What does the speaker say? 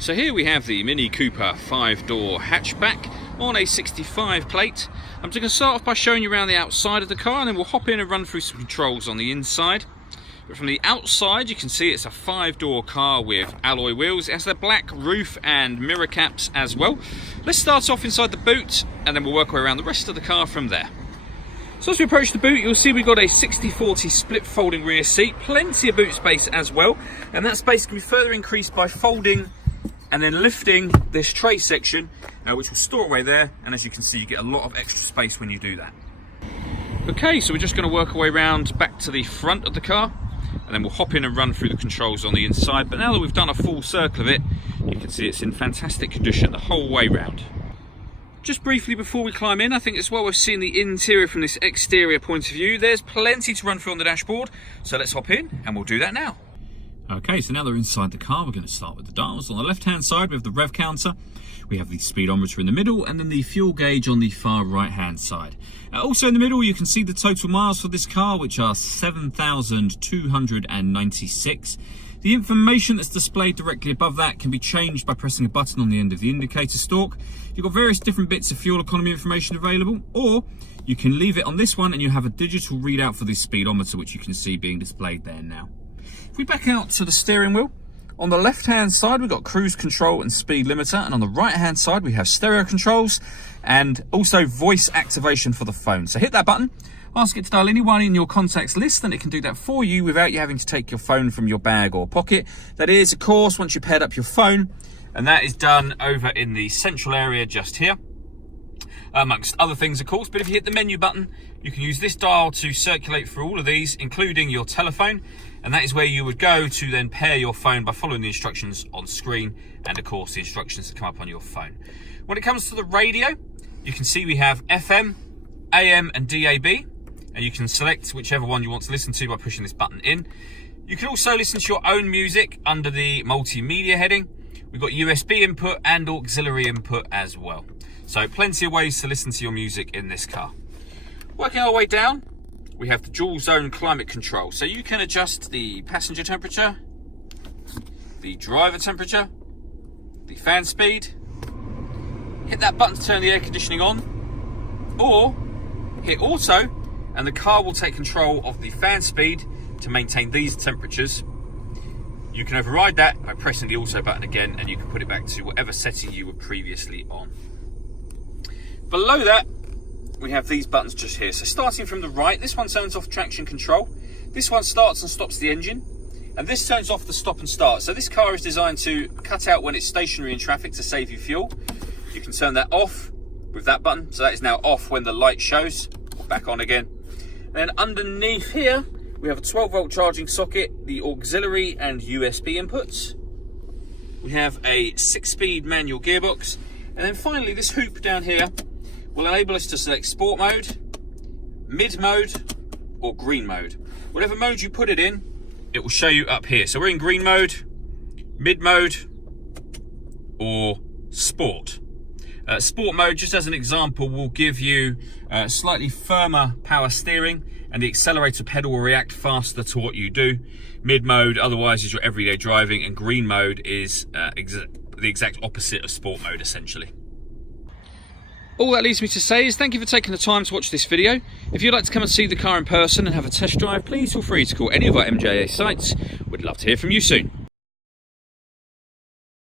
So here we have the Mini Cooper 5-door hatchback on a 65 plate. I'm just going to start off by showing you around the outside of the car, and then we'll hop in and run through some controls on the inside. But from the outside you can see it's a 5-door car with alloy wheels. It has the black roof and mirror caps as well. Let's start off inside the boot and then we'll work our way around the rest of the car from there. So as we approach the boot, you'll see we've got a 60/40 split folding rear seat, plenty of boot space as well, and that space can be further increased by folding and then lifting this tray section, which will store away there, and as you can see you get a lot of extra space when you do that. Okay, so we're just going to work our way around back to the front of the car, and then we'll hop in and run through the controls on the inside. But now that we've done a full circle of it, you can see it's in fantastic condition the whole way round. Just briefly before we climb in, I think it's well worth seeing the interior from this exterior point of view. There's plenty to run through on the dashboard, so let's hop in and we'll do that now. Okay, so now they're inside the car, we're going to start with the dials. On the left-hand side, we have the rev counter. We have the speedometer in the middle, and then the fuel gauge on the far right-hand side. Also in the middle, you can see the total miles for this car, which are 7,296. The information that's displayed directly above that can be changed by pressing a button on the end of the indicator stalk. You've got various different bits of fuel economy information available, or you can leave it on this one and you have a digital readout for the speedometer, which you can see being displayed there now. If we back out to the steering wheel, on the left-hand side we've got cruise control and speed limiter, and on the right-hand side we have stereo controls and also voice activation for the phone. So hit that button, ask it to dial anyone in your contacts list, and it can do that for you without you having to take your phone from your bag or pocket. That is, of course, once you've paired up your phone, and that is done over in the central area just here, amongst other things, of course. But if you hit the menu button, you can use this dial to circulate through all of these, including your telephone, and that is where you would go to then pair your phone by following the instructions on screen, and of course the instructions that come up on your phone. When it comes to the radio, you can see we have FM, AM and DAB, and you can select whichever one you want to listen to by pushing this button in. You can also listen to your own music under the multimedia heading. We've got USB input and auxiliary input as well. So plenty of ways to listen to your music in this car. Working our way down, we have the dual zone climate control. So you can adjust the passenger temperature, the driver temperature, the fan speed. Hit that button to turn the air conditioning on, or hit auto and the car will take control of the fan speed to maintain these temperatures. You can override that by pressing the auto button again, and you can put it back to whatever setting you were previously on. Below that, we have these buttons just here. So starting from the right, this one turns off traction control. This one starts and stops the engine. And this turns off the stop and start. So this car is designed to cut out when it's stationary in traffic to save you fuel. You can turn that off with that button. So that is now off when the light shows. Back on again. And then underneath here, we have a 12-volt charging socket, the auxiliary and USB inputs. We have a 6-speed manual gearbox. And then finally, this hoop down here will enable us to select sport mode, mid mode, or green mode. Whatever mode you put it in, it will show you up here. So we're in green mode, mid mode, or sport. Sport mode, just as an example, will give you slightly firmer power steering, and the accelerator pedal will react faster to what you do. Mid mode otherwise is your everyday driving, and green mode is the exact opposite of sport mode essentially. All that leaves me to say is thank you for taking the time to watch this video. If you'd like to come and see the car in person and have a test drive, please feel free to call any of our MJA sites. We'd love to hear from you soon.